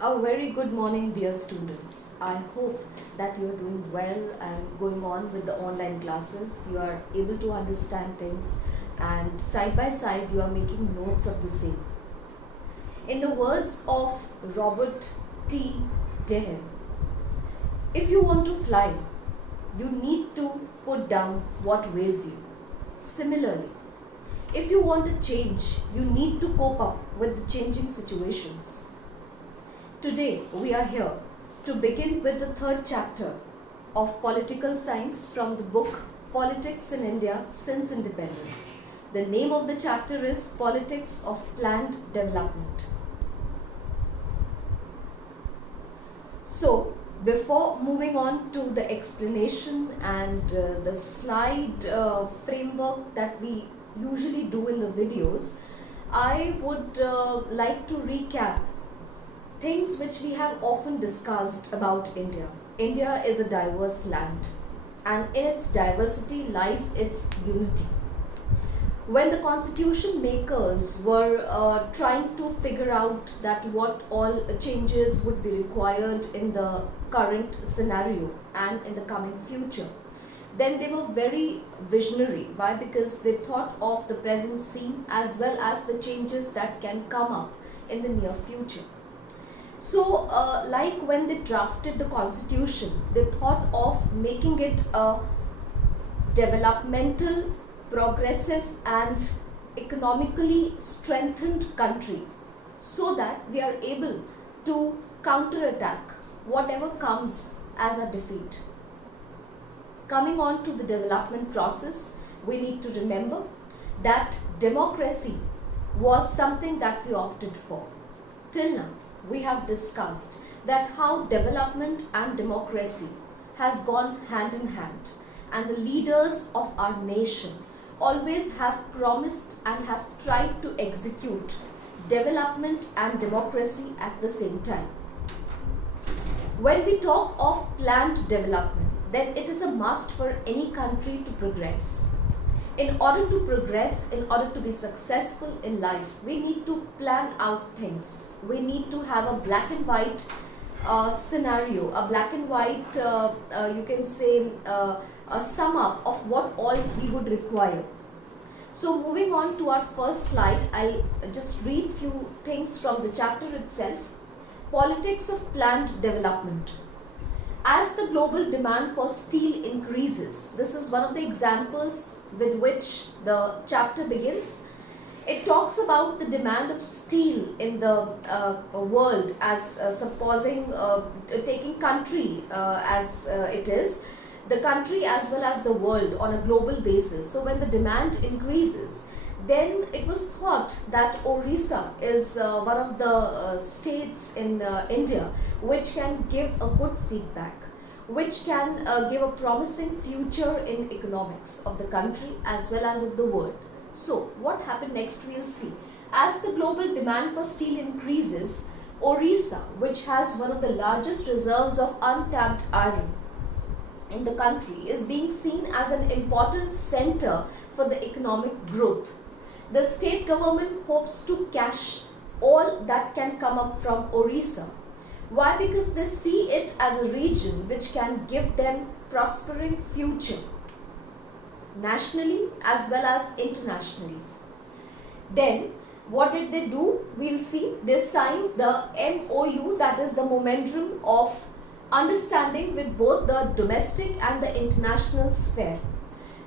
A very good morning, dear students. I hope that you are doing well and going on with the online classes. You are able to understand things and side by side you are making notes of the same. In the words of Robert T. Dehan, if you want to fly, you need to put down what weighs you. Similarly, if you want to change, you need to cope up with the changing situations. Today, we are here to begin with the third chapter of political science from the book Politics in India Since Independence. The name of the chapter is Politics of Planned Development. So, before moving on to the explanation and the slide framework that we usually do in the videos, I would like to recap things which we have often discussed about India. India is a diverse land, and in its diversity lies its unity. When the constitution makers were trying to figure out that what all changes would be required in the current scenario and in the coming future, then they were very visionary. Why? Because they thought of the present scene as well as the changes that can come up in the near future. So, like when they drafted the constitution, they thought of making it a developmental, progressive and economically strengthened country so that we are able to counterattack whatever comes as a defeat. Coming on to the development process, we need to remember that democracy was something that we opted for. Till now, we have discussed that how development and democracy has gone hand in hand, and the leaders of our nation always have promised and have tried to execute development and democracy at the same time. When we talk of planned development, then it is a must for any country to progress. In order to progress, in order to be successful in life, we need to plan out things. We need to have a black and white scenario, a black and white, you can say, a sum up of what all we would require. So moving on to our first slide, I'll just read few things from the chapter itself. Politics of Planned Development. As the global demand for steel increases, this is one of the examples with which the chapter begins. It talks about the demand of steel in the world as supposing taking country as it is, the country as well as the world on a global basis. So when the demand increases, then it was thought that Orissa is one of the states in India which can give a good feedback, which can give a promising future in economics of the country as well as of the world. So what happened next, we'll see. As the global demand for steel increases, Orissa, which has one of the largest reserves of untapped iron in the country, is being seen as an important center for the economic growth. The state government hopes to cash all that can come up from Orissa. Why? Because they see it as a region which can give them prospering future, nationally as well as internationally. Then what did they do? We'll see. They signed the MOU, that is the Memorandum of Understanding, with both the domestic and the international sphere.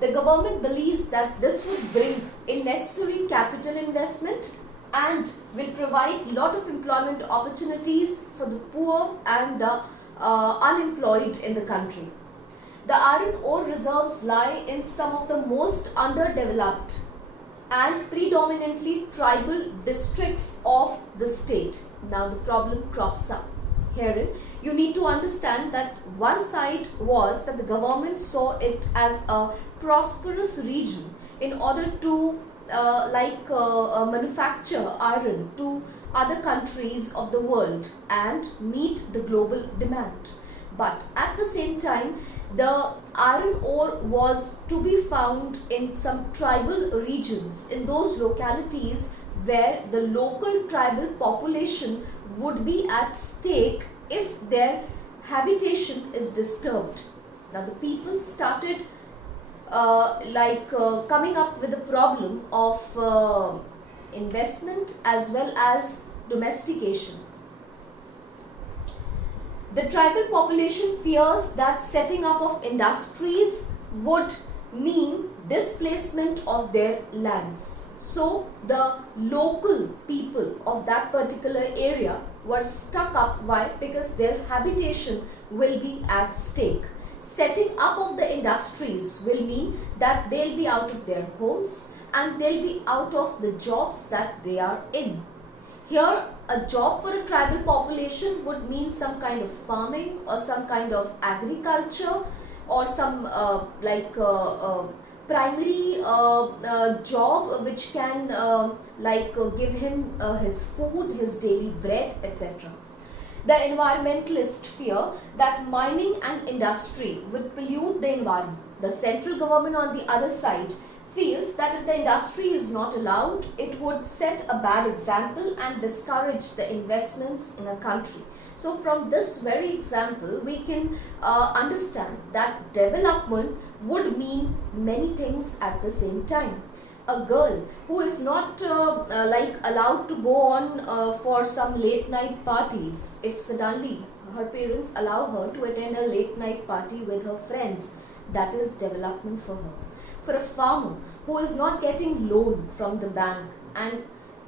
The government believes that this would bring in necessary capital investment and will provide a lot of employment opportunities for the poor and the unemployed in the country. The iron ore reserves lie in some of the most underdeveloped and predominantly tribal districts of the state. Now the problem crops up. Herein, you need to understand that one side was that the government saw it as a prosperous region in order to manufacture iron to other countries of the world and meet the global demand. But at the same time, the iron ore was to be found in some tribal regions, in those localities where the local tribal population would be at stake if their habitation is disturbed. Now the people started coming up with a problem of investment as well as domestication. The tribal population fears that setting up of industries would mean displacement of their lands. So the local people of that particular area were stuck up. Why? Because their habitation will be at stake. Setting up of the industries will mean that they'll be out of their homes and they'll be out of the jobs that they are in. Here, a job for a tribal population would mean some kind of farming or some kind of agriculture or some primary job which can give him his food, his daily bread, etc. The environmentalists fear that mining and industry would pollute the environment. The central government on the other side feels that if the industry is not allowed, it would set a bad example and discourage the investments in a country. So from this very example, we can understand that development would mean many things at the same time. A girl who is not allowed to go on for some late night parties, if suddenly her parents allow her to attend a late night party with her friends, that is development for her. For a farmer who is not getting loan from the bank and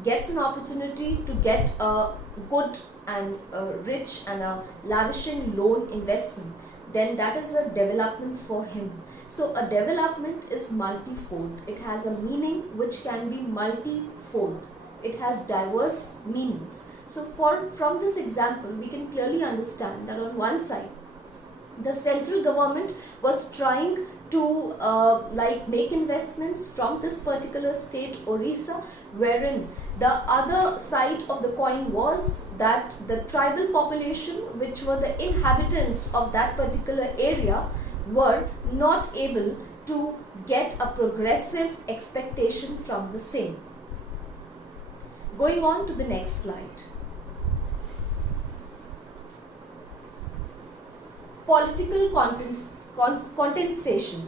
gets an opportunity to get a good and a rich and a lavishing loan investment, then that is a development for him. So a development is multifold. It has a meaning which can be multifold. It has diverse meanings. So from this example, we can clearly understand that on one side, the central government was trying to make investments from this particular state, Orissa, wherein the other side of the coin was that the tribal population, which were the inhabitants of that particular area, were not able to get a progressive expectation from the same. Going on to the next slide. Political contestation.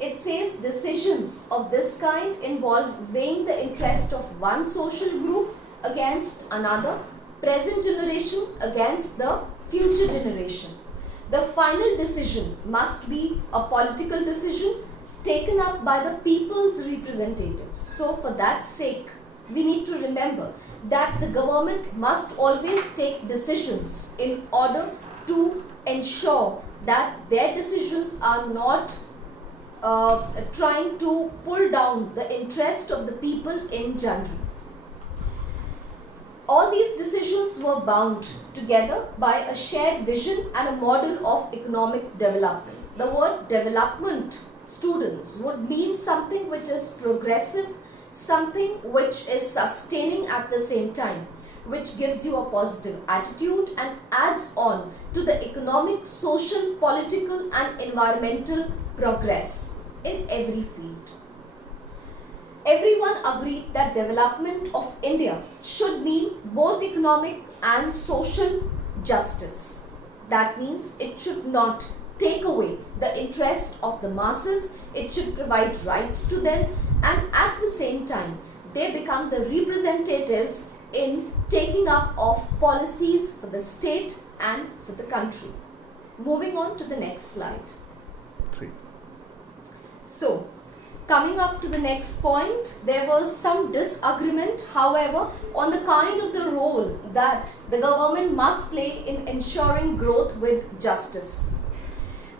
It says decisions of this kind involve weighing the interest of one social group against another, present generation against the future generation. The final decision must be a political decision taken up by the people's representatives. So for that sake, we need to remember that the government must always take decisions in order to ensure that their decisions are not trying to pull down the interest of the people in general. All these decisions were bound together by a shared vision and a model of economic development. The word development, students, would mean something which is progressive, something which is sustaining at the same time, which gives you a positive attitude and adds on to the economic, social, political and environmental progress in every field. Everyone agreed that development of India should mean both economic and social justice. That means it should not take away the interest of the masses, it should provide rights to them, and at the same time they become the representatives in taking up of policies for the state and for the country. Moving on to the next slide. 3. So, coming up to the next point, there was some disagreement, however, on the kind of the role that the government must play in ensuring growth with justice.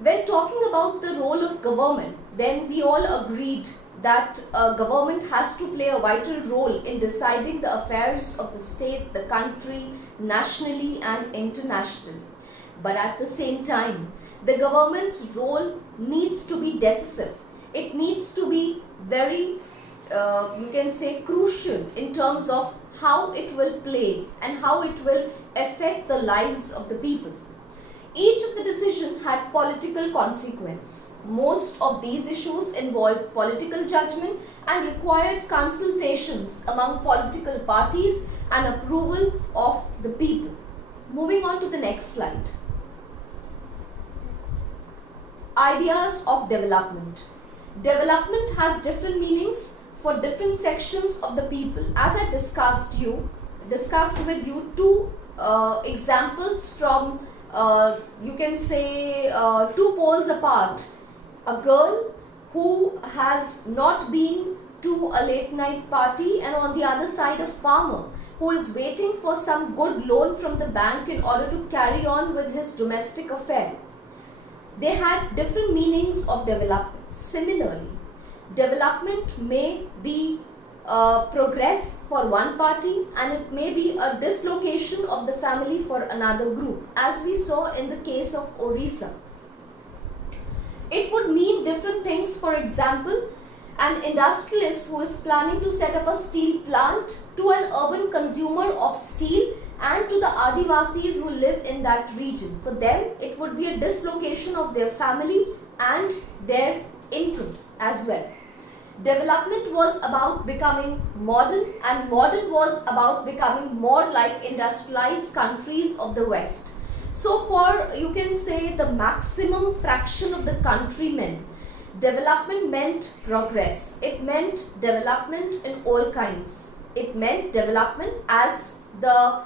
When talking about the role of government, then we all agreed that government has to play a vital role in deciding the affairs of the state, the country, nationally and internationally. But at the same time, the government's role needs to be decisive. It needs to be very, you can say, crucial in terms of how it will play and how it will affect the lives of the people. Each of the decisions had political consequence. Most of these issues involved political judgment and required consultations among political parties and approval of the people. Moving on to the next slide. Ideas of development. Development has different meanings for different sections of the people. As I discussed with you two examples from you can say two poles apart. A girl who has not been to a late night party, and on the other side a farmer who is waiting for some good loan from the bank in order to carry on with his domestic affair. They had different meanings of development. Similarly, development may be progress for one party, and it may be a dislocation of the family for another group, as we saw in the case of Orissa. It would mean different things. For example, an industrialist who is planning to set up a steel plant to an urban consumer of steel and to the Adivasis who live in that region. For them, it would be a dislocation of their family and their income as well. Development was about becoming modern, and modern was about becoming more like industrialized countries of the West. So for, you can say, the maximum fraction of the countrymen, development meant progress. It meant development in all kinds. It meant development as the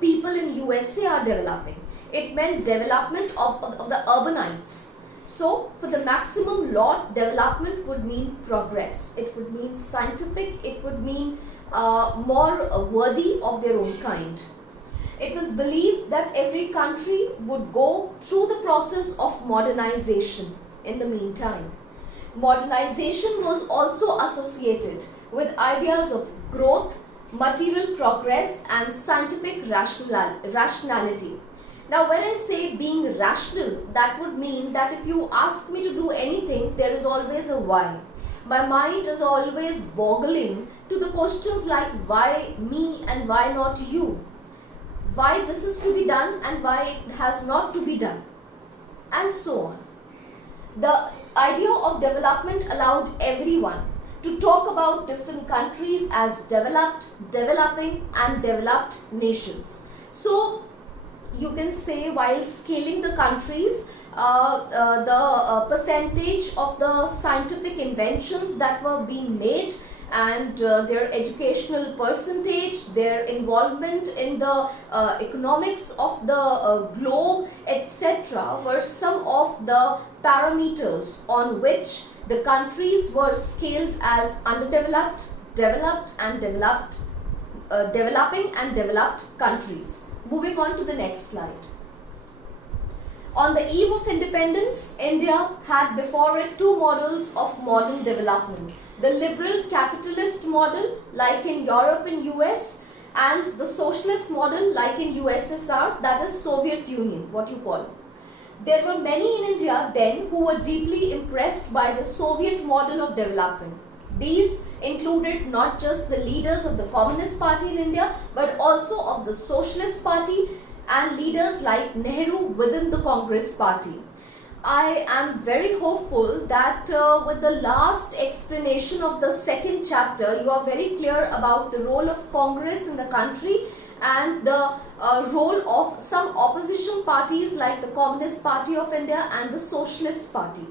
people in USA are developing. It meant development of the urbanites. So for the maximum lot, development would mean progress. It would mean scientific. It would mean more worthy of their own kind. It was believed that every country would go through the process of modernization in the meantime. Modernization was also associated with ideas of growth, material progress, and scientific rationality. Now when I say being rational, that would mean that if you ask me to do anything, there is always a why. My mind is always boggling to the questions like why me and why not you? Why this is to be done and why it has not to be done, and so on. The idea of development allowed everyone to talk about different countries as developed, developing, and developed nations. So you can say, while scaling the countries, the percentage of the scientific inventions that were being made and their educational percentage, their involvement in the economics of the globe, etc., were some of the parameters on which the countries were scaled as underdeveloped, developed, and developing and developed countries. Moving on to the next slide. On the eve of independence, India had before it two models of modern development. The liberal capitalist model, like in Europe and US, and the socialist model, like in USSR, that is Soviet Union, what you call. There were many in India then who were deeply impressed by the Soviet model of development. These included not just the leaders of the Communist Party in India, but also of the Socialist Party and leaders like Nehru within the Congress Party. I am very hopeful that with the last explanation of the second chapter, you are very clear about the role of Congress in the country and the role of some opposition parties like the Communist Party of India and the Socialist Party.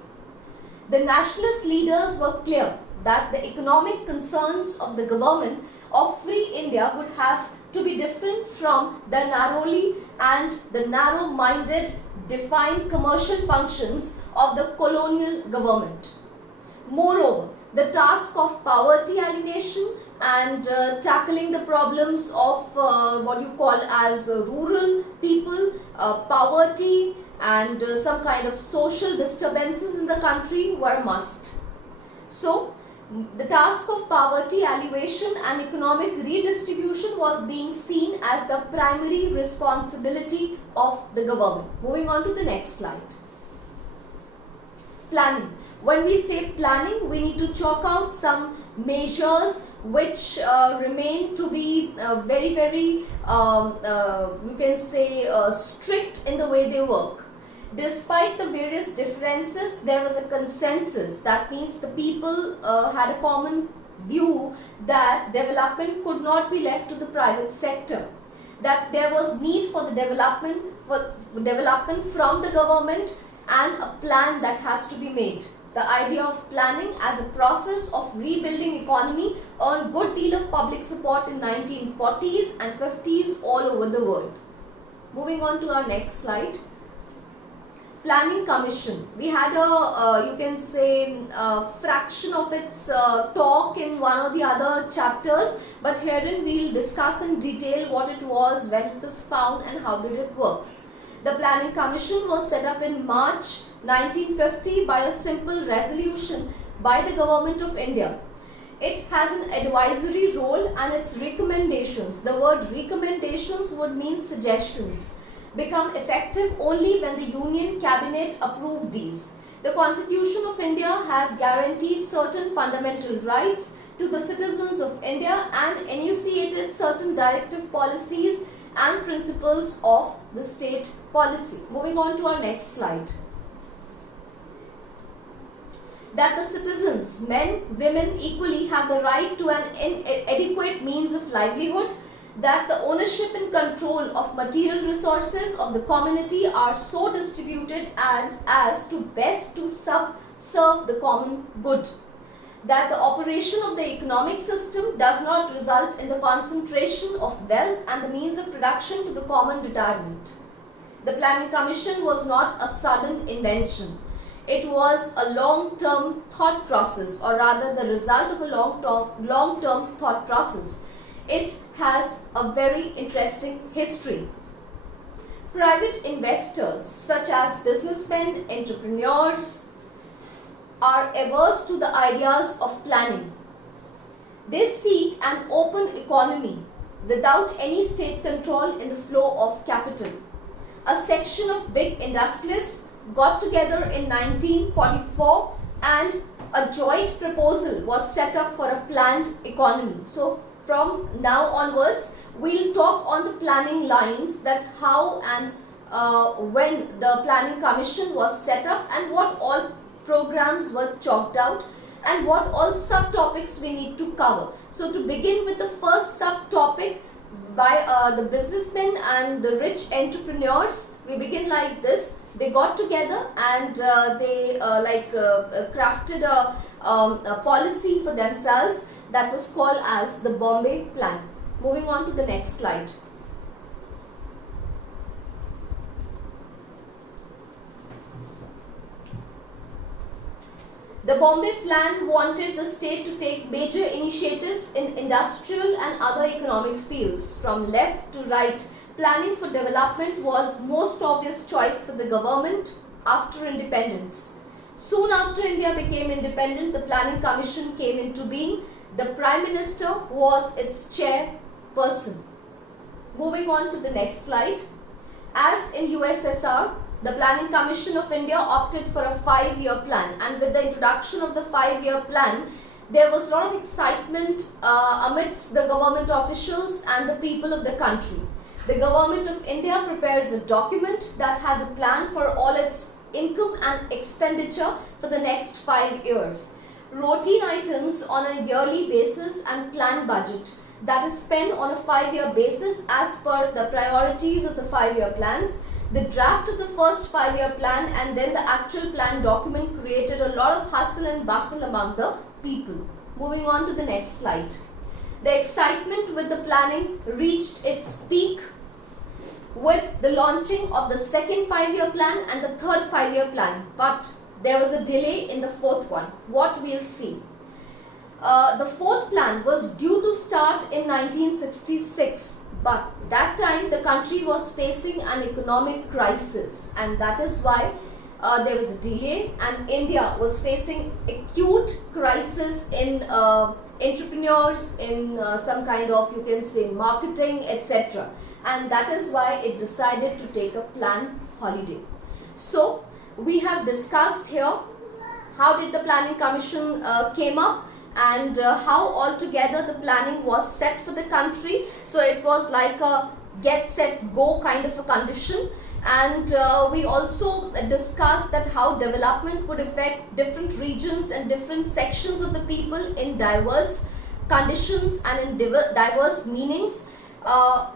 The nationalist leaders were clear that the economic concerns of the government of free India would have to be different from the narrowly and the narrow-minded defined commercial functions of the colonial government. Moreover, the task of poverty alienation and tackling the problems of what you call as rural people, poverty, and some kind of social disturbances in the country were a must. So, the task of poverty alleviation and economic redistribution was being seen as the primary responsibility of the government. Moving on to the next slide. Planning. When we say planning, we need to chalk out some measures which remain to be very you can say strict in the way they work. Despite the various differences, there was a consensus. That means the people had a common view that development could not be left to the private sector, that there was need for the development from the government, and a plan that has to be made. The idea of planning as a process of rebuilding economy earned good deal of public support in 1940s and 50s all over the world. Moving on to our next slide. Planning Commission. We had a you can say fraction of its talk in one or the other chapters, but herein we will discuss in detail what it was, when it was found, and how did it work. The Planning Commission was set up in March 1950 by a simple resolution by the Government of India. It has an advisory role, and its recommendations, the word recommendations would mean suggestions, become effective only when the Union Cabinet approved these. The Constitution of India has guaranteed certain fundamental rights to the citizens of India and enunciated certain directive policies and principles of the state policy. Moving on to our next slide. That the citizens, men, women equally, have the right to an adequate means of livelihood, that the ownership and control of material resources of the community are so distributed as to best to serve the common good, that the operation of the economic system does not result in the concentration of wealth and the means of production to the common retirement. The Planning Commission was not a sudden invention. It was a long-term thought process, or rather the result of a long-term thought process. It has a very interesting history. Private investors such as businessmen, entrepreneurs are averse to the ideas of planning. They seek an open economy without any state control in the flow of capital. A section of big industrialists got together in 1944 and a joint proposal was set up for a planned economy. So from now onwards, we'll talk on the planning lines, that how and when the Planning Commission was set up and what all programs were chalked out and what all subtopics we need to cover. So to begin with the first subtopic by the businessmen and the rich entrepreneurs, we begin like this. They got together and they crafted a policy for themselves that was called as the Bombay Plan. Moving on to the next slide. The Bombay Plan wanted the state to take major initiatives in industrial and other economic fields. From left to right, planning for development was most obvious choice for the government after independence. Soon after India became independent, the Planning Commission came into being. The Prime Minister was its chairperson. Moving on to the next slide. As in USSR, the Planning Commission of India opted for a 5-year plan, and with the introduction of the 5-year plan, there was a lot of excitement amidst the government officials and the people of the country. The Government of India prepares a document that has a plan for all its income and expenditure for the next 5 years. Routine items on a yearly basis and planned budget that is spent on a 5-year basis as per the priorities of the 5-year plans. The draft of the first 5-year plan and then the actual plan document created a lot of hustle and bustle among the people. Moving on to the next slide. The excitement with the planning reached its peak with the launching of the second 5-year plan and the third 5-year plan, but there was a delay in the fourth one. What we'll see. The fourth plan was due to start in 1966, but that time the country was facing an economic crisis, and that is why there was a delay, and India was facing acute crisis in entrepreneurs, in some kind of, you can say, marketing, etc. And that is why it decided to take a planned holiday. So we have discussed here how did the planning commission came up, and how altogether the planning was set for the country. So it was like a get set go kind of a condition. And we also discussed that how development would affect different regions and different sections of the people in diverse conditions and in diverse meanings.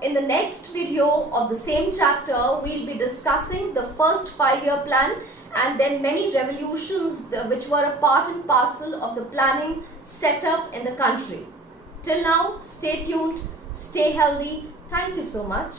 In the next video of the same chapter, we'll be discussing the first 5-year plan and then many revolutions which were a part and parcel of the planning set up in the country. Till now, stay tuned, stay healthy. Thank you so much.